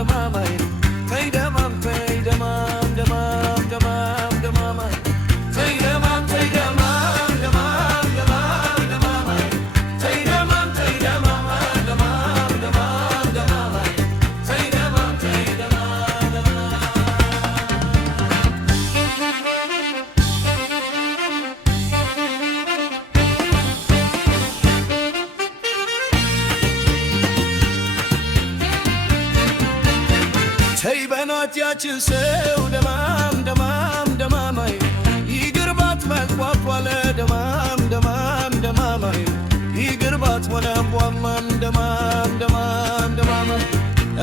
ደማማይ ተይ ደማም ተይ ደማም ደማም ደማም ደማማይ ተይ ደማም ተይ ደማም ደማም ደማም ደማማይ ተይ ደማም ተይ ደማም ደማም ደማም ደማማይ ተይ ደማም ተይ ደማም ደማም ተይ በናት ያችን ሰው ደማም ደማም ደማማይ ይግርባት መግባቷለ ደማም ደማም ደማማይ ይግርባት ወለምቧማም ደማም ደማም ደማማይ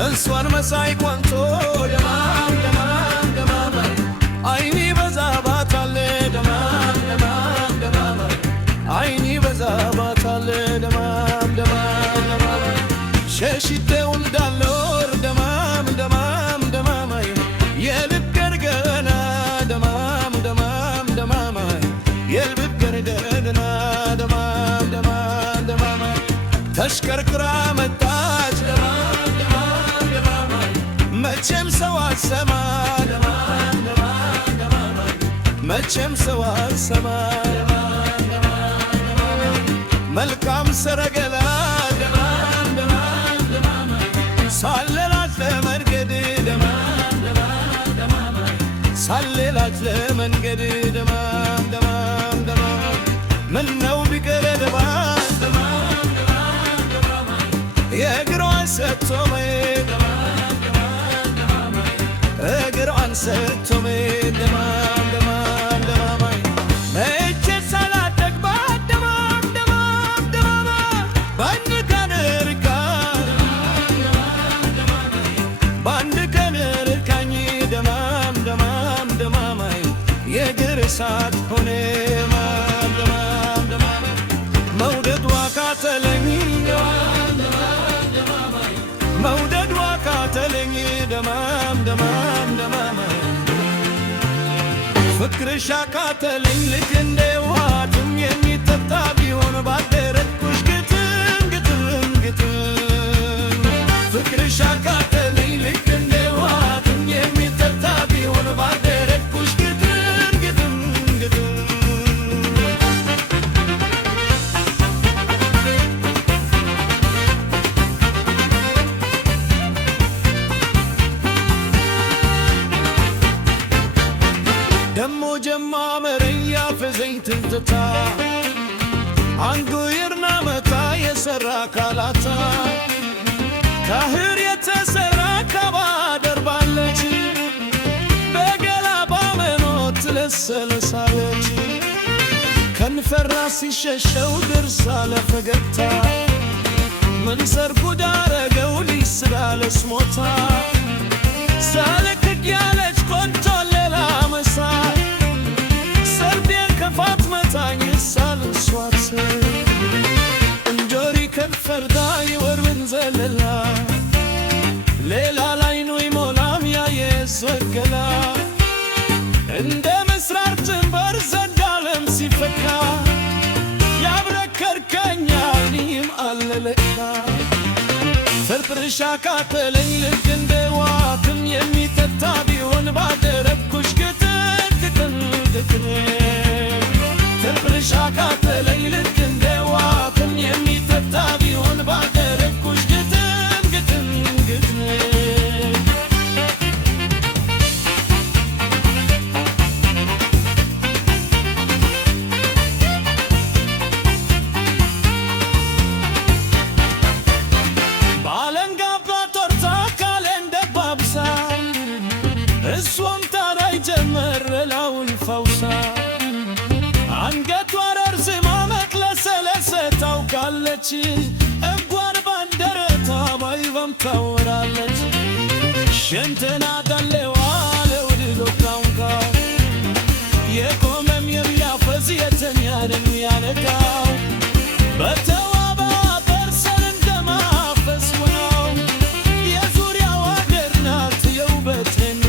እንሷን መሳይ ቋንቶ ደማም ደማም ደማማይ አይኒ በዛባታለ ደማም ደማም ደማማይ አይኒ በዛባታለ ደማም ደማም ደማማይ ሸሽቴ ውልዳለር ደማም ደማም ደማማይ የልብ ገርገና ደማም ደማም ደማማይ የልብ ገርገና ደማም ደማም ደማማይ ተሽከርክራ መጣች ደማም ደማም ደማማይ መቼም ሰው አልሰማ ደማም ደማም ደማማይ መቼም ሰው አልሰማ ደማም ደማም ደማማይ መልካም ሰረገላ ደማም ደማም ደማማይ ሳለላት ለመንገድ ደማም ደማም ደማማይ ሳለላት ለመንገድ ደማም ደማም ደማም ምነው ቢቀር ደማም ደማም ደማም ደማማይ የእግሯን ሰጥቶ መሄድ ደማም ደማም ደማማይ እግሯን ሰጥቶ መሄድ ደማም ደማም ደማማይ መቼ ሳላደግባት ደማም ደማም ደማማይ በአንድ ቀን ርቃኝ በአንድ ቀን ርቃኝ ደማም ደማም ደማማይ የእግር እሳት ሆነ ደማም ደማም ደማማይ መውደዷ ካተለኝ ደማም ደማም ደማማይ መውደዷ ካተለኝ ደማም ደማም ደማማይ ፍቅርሽ አካተለኝ ልክ እንደ ውሃትም የሚጠጣ ቢሆን ባደረግኩሽ ግጥም ግጥም ግጥም ፍቅርሽ አካተለኝ ልክ እንደ ውሃትም የሚጠጣ ቢሆን ባደረግኩሽ ግጥም ግጥም ግጥም ደሞ ጀማመረኝ ያፈዘኝ ትዝታ አንጉይርና መታ የሰራ ካላታ ካህር የተሰራ ካባ ደርባለች በገላ ባመኖት ትለሰለሳለች ከንፈራ ሲሸሸው ድርሳ ለፈገግታ ምን ሰርጉ ዳረገው ሊስዳለ ስሞታ ሳልክክ ያለች ቆንጆ ሌላ መሳይ ሰርቤን ከፋት መታኝ ሳልሷት እንጆሪ ከንፈርዳ ይወርብን ዘለላ ሌላ ላይ ነው ይሞላም ያየዘገላ እንደ ምስራር ጭንበር ዘንዳለም ሲፈካ ያብረከርከኛል እኔም አለለካ ፍቅርሽ አካተለኝ ልክ እንደ ዋትም የሚጠጣ ቢሆን ባደረግኩሽ ግጥም ግጥም ግጥም ፍቅርሽ አካተለኝ ልክ እንደ ዋትም የሚጠጣ ቢሆን ባደረግኩሽ ግጥም ግጥም ግጥም እሷም ታራይ ጀመር ላውን ፈውሳ አንገቷ ረርዝማ መቅለሰለሰ ታውቃለች እንኳን ባንደረታ ባይባም ታወራለች ሸንተና ዳሌዋ ለውድዶካውንካ የቆመም የሚያፈዝ የተኛንም ያነካው በተዋባ በርሰን እንደማፈስ ሆነው የዙሪያው አገር ናት የውበትን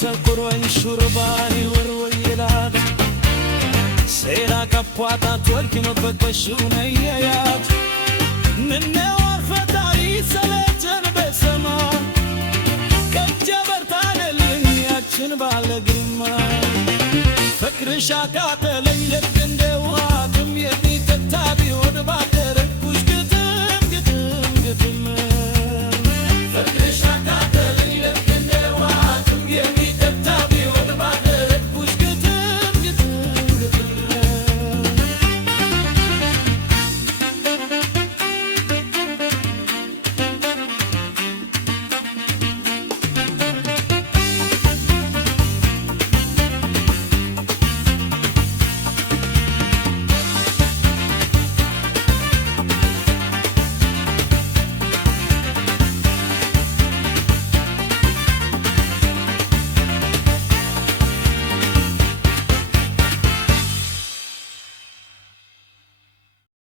ሰቁሮኝ ሹርባን ወርወይላት ሴራ ከፏታት ወልክ መበቅበሽው ነያት ምነው አፈታሪ ሰለቸን በሰ ፍቅርሽ አቃጠለ